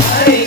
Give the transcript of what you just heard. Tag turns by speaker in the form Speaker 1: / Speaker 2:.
Speaker 1: Hey.